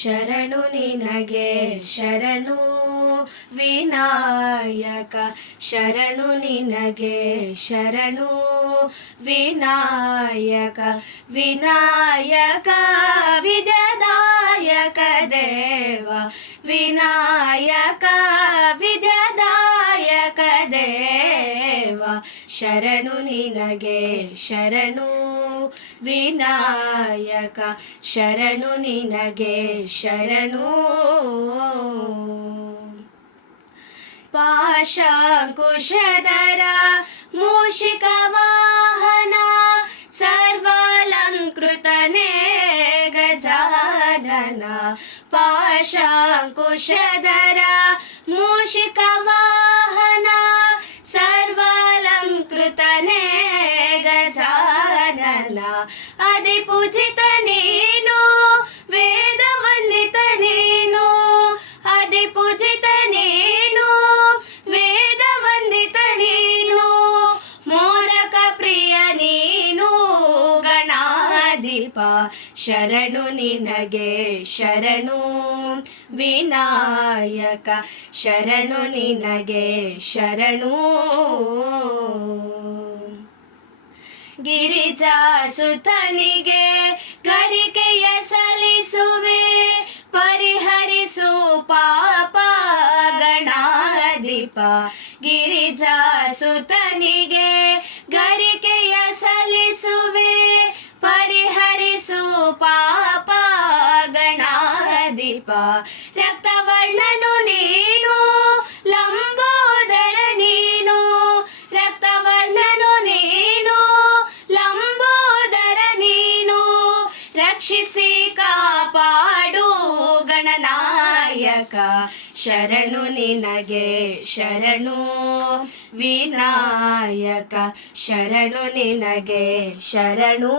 ಶರಣು ನಿನಗೆ ಶರಣು ವಿನಾಯಕ, ಶರಣು ನಿನಗೆ ಶರಣು ವಿನಾಯಕ. ವಿನಾಯಕ ವಿದ್ಯಾದಾಯಕ ದೇವ, ವಿನಾಯಕ ವಿದ್ಯಾದಾಯಕ ದೇವ, ಶರಣು ನಿನಗೆ ಶರಣು ವಿನಾಯಕ, ಶರಣು ನಿನಗೆ ಶರಣು. ಪಾಶಾಂಕುಶಧರ ಮೂಷಿಕ ವಾಹನ, ಸರ್ವಾಲಂಕೃತನೇ ಗಜಾನನ. ಪಾಶಾಂಕುಶಧರ ಮೂಷಿಕ ವಾಹನ, ಸರ್ವಾಲಂಕೃತನೇ ಗಜಾನನ. ಅಧಿಪೂಜಿತ ನೀನು, ವೇದ ವಂದಿತ ನೀನು, ಅಧಿಪೂಜಿತ ನೀನು, ವೇದ ವಂದಿತ ನೀನು, ಮೋದಕ ಪ್ರಿಯ ನೀನು ಗಣಾಧಿಪ. ಶರಣು ನಿನಗೆ ಶರಣು ವಿನಾಯಕ, ಶರಣು ನಿನಗೆ ಶರಣು. ಗಿರಿಜಾಸುತನಿಗೆ ಗರಿಕೆಯ ಸಲ್ಲಿಸುವೆ, ಪರಿಹರಿಸು ಪಾಪ ಗಣಾಧಿಪ. ಗಿರಿಜಾಸುತನಿಗೆ ಗರಿಕೆಯ ಸಲ್ಲಿಸುವೆ, ಪರಿಹರಿಸು ಪಾಪ ಗಣಾಧಿಪ. ರಕ್ತವರ್ಣನು ನೀನು, ಲಂಬೋದರ ನೀನು, ರಕ್ತವರ್ಣನು ನೀನು, ಲಂಬೋದರ ನೀನು, ರಕ್ಷಿಸಿ ಕಾಪಾಡು ಗಣನಾಯಕ. ಶರಣು ನಿನಗೆ ಶರಣು ವಿನಾಯಕ, ಶರಣು ನಿನಗೆ ಶರಣು.